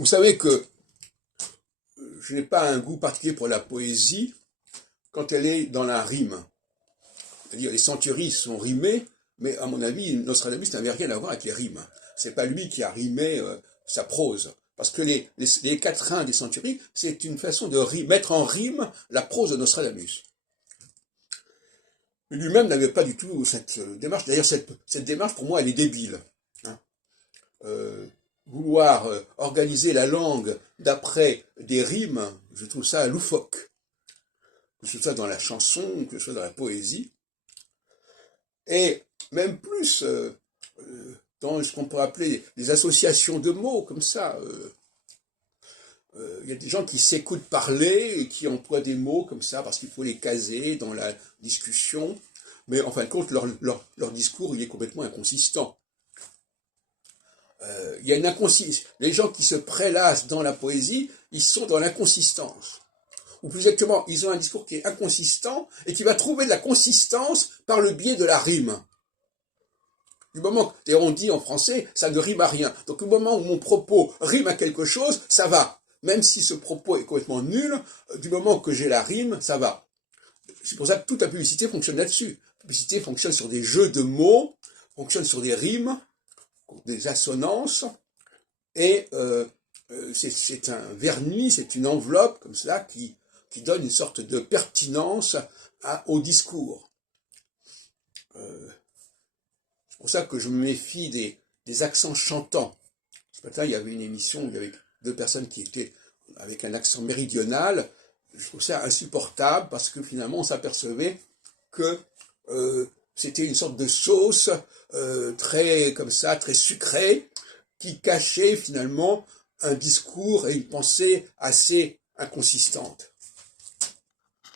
Vous savez que je n'ai pas un goût particulier pour la poésie quand elle est dans la rime. C'est-à-dire les centuries sont rimées, mais à mon avis, Nostradamus n'avait rien à voir avec les rimes. C'est pas lui qui a rimé sa prose. Parce que les quatrains des centuries, c'est une façon de mettre en rime la prose de Nostradamus. Lui-même n'avait pas du tout cette démarche. D'ailleurs, cette démarche, pour moi, elle est débile. Hein. Vouloir organiser la langue d'après des rimes, je trouve ça loufoque. Que ce soit dans la chanson, que ce soit dans la poésie. Et même plus dans ce qu'on pourrait appeler des associations de mots, comme ça. Il y a des gens qui s'écoutent parler et qui emploient des mots comme ça parce qu'il faut les caser dans la discussion. Mais en fin de compte, leur discours, il est complètement inconsistant. Il y a une inconsistance. Les gens qui se prélassent dans la poésie, ils sont dans l'inconsistance. Ou plus exactement, ils ont un discours qui est inconsistant et qui va trouver de la consistance par le biais de la rime. Du moment que, on dit en français, ça ne rime à rien. Donc au moment où mon propos rime à quelque chose, ça va. Même si ce propos est complètement nul, du moment que j'ai la rime, ça va. C'est pour ça que toute la publicité fonctionne là-dessus. La publicité fonctionne sur des jeux de mots, fonctionne sur des rimes, des assonances, et c'est un vernis, c'est une enveloppe comme cela qui donne une sorte de pertinence au discours. C'est pour ça que je me méfie des accents chantants. Ce matin, il y avait une émission où il y avait deux personnes qui étaient avec un accent méridional. Je trouve ça insupportable parce que finalement, on s'apercevait que c'était une sorte de sauce très comme ça, très sucrée, qui cachait finalement un discours et une pensée assez inconsistante.